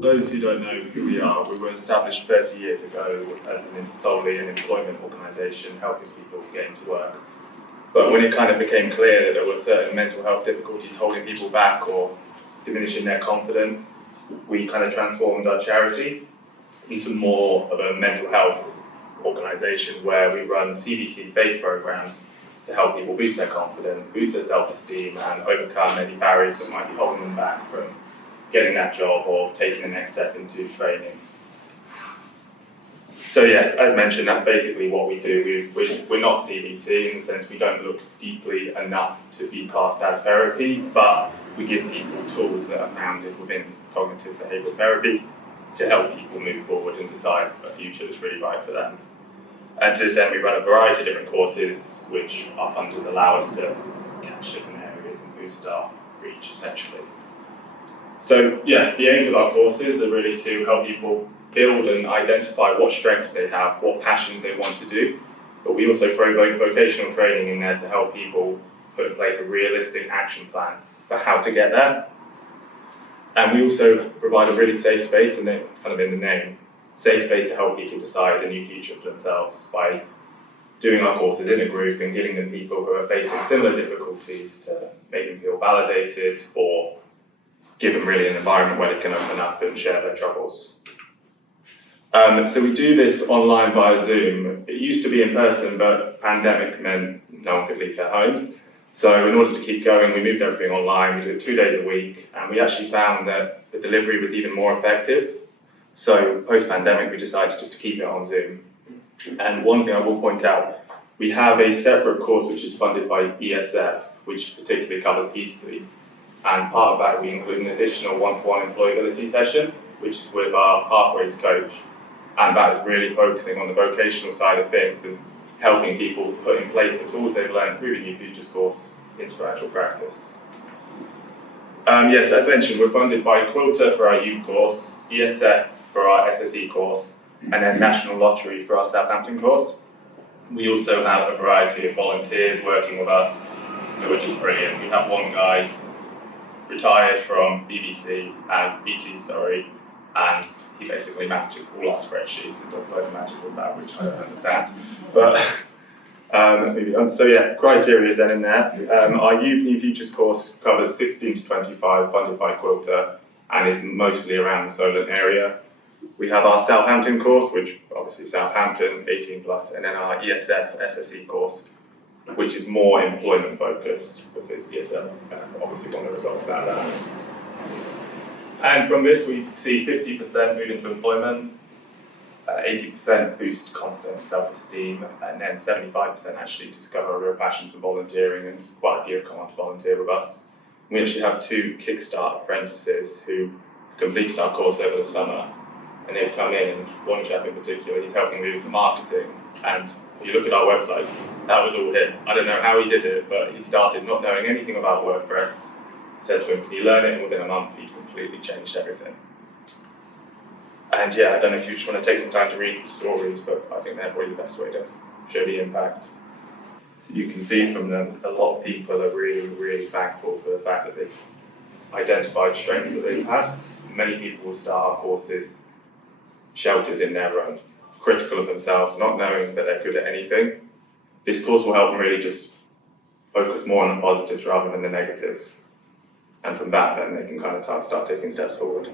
Those who don't know who we were established 30 years ago as solely an employment organisation helping people get into work. But when it kind of became clear that there were certain mental health difficulties holding people back or diminishing their confidence, we kind of transformed our charity into more of a mental health organisation where we run CBT-based programs to help people boost their confidence, boost their self-esteem, and overcome any barriers that might be holding them back from getting that job or taking the next step into training. So yeah, as mentioned, that's basically what we do. We're not CBT in the sense we don't look deeply enough to be classed as therapy, but we give people tools that are founded within cognitive behavioural therapy to help people move forward and decide a future that's really right for them. And to this end, we run a variety of different courses, which our funders allow us to catch different areas and boost our reach, essentially. So yeah, the aims of our courses are really to help people build and identify what strengths they have, what passions they want to do, but we also throw vocational training in there to help people put in place a realistic action plan for how to get there. And we also provide a really safe space, and kind of in the name, safe space to help people decide a new future for themselves by doing our courses in a group and giving them people who are facing similar difficulties to make them feel validated or give them really an environment where they can open up and share their troubles. So we do this online via Zoom. It used to be in person, but pandemic meant no one could leave their homes. So in order to keep going, we moved everything online. We did it 2 days a week, and we actually found that the delivery was even more effective. So post-pandemic, we decided just to keep it on Zoom. And one thing I will point out, we have a separate course which is funded by ESF, which particularly covers Eastleigh. And part of that, we include an additional one-to-one employability session, which is with our Pathways coach. And that is really focusing on the vocational side of things and helping people put in place the tools they've learned through the New Futures course into actual practice. Yes, as mentioned, we're funded by Quilter for our youth course, ESF for our SSE course, and then National Lottery for our Southampton course. We also have a variety of volunteers working with us who are just brilliant. We have one guy retired from BBC and BT, and he basically manages all our spreadsheets and does a load of magic with that, which I don't understand. But so yeah, criteria is then in there. Our Youth New Futures course covers 16 to 25, funded by Quilter, and is mostly around the Solent area. We have our Southampton course, which obviously Southampton, 18 plus, and then our ESF SSE course, which is more employment focused, because ESF obviously want the results out of that. And from this, we see 50% move into employment, 80% boost confidence, self-esteem, and then 75% actually discover a real passion for volunteering, and quite a few have come on to volunteer with us. We actually have 2 Kickstart apprentices who completed our course over the summer, and they've come in, and one chap in particular, he's helping me with the marketing, and if you look at our website, that was all him. I don't know how he did it, but he started not knowing anything about WordPress, said to him, can you learn it? And within a month, he'd completely changed everything. And yeah, I don't know if you just want to take some time to read the stories, but I think they're probably the best way to show the impact. So you can see from them, a lot of people are really, really thankful for the fact that they've identified strengths that they've had. Many people will start our courses sheltered in their own, critical of themselves, not knowing that they're good at anything. This course will help them really just focus more on the positives rather than the negatives. And from that, then they can kind of start taking steps forward.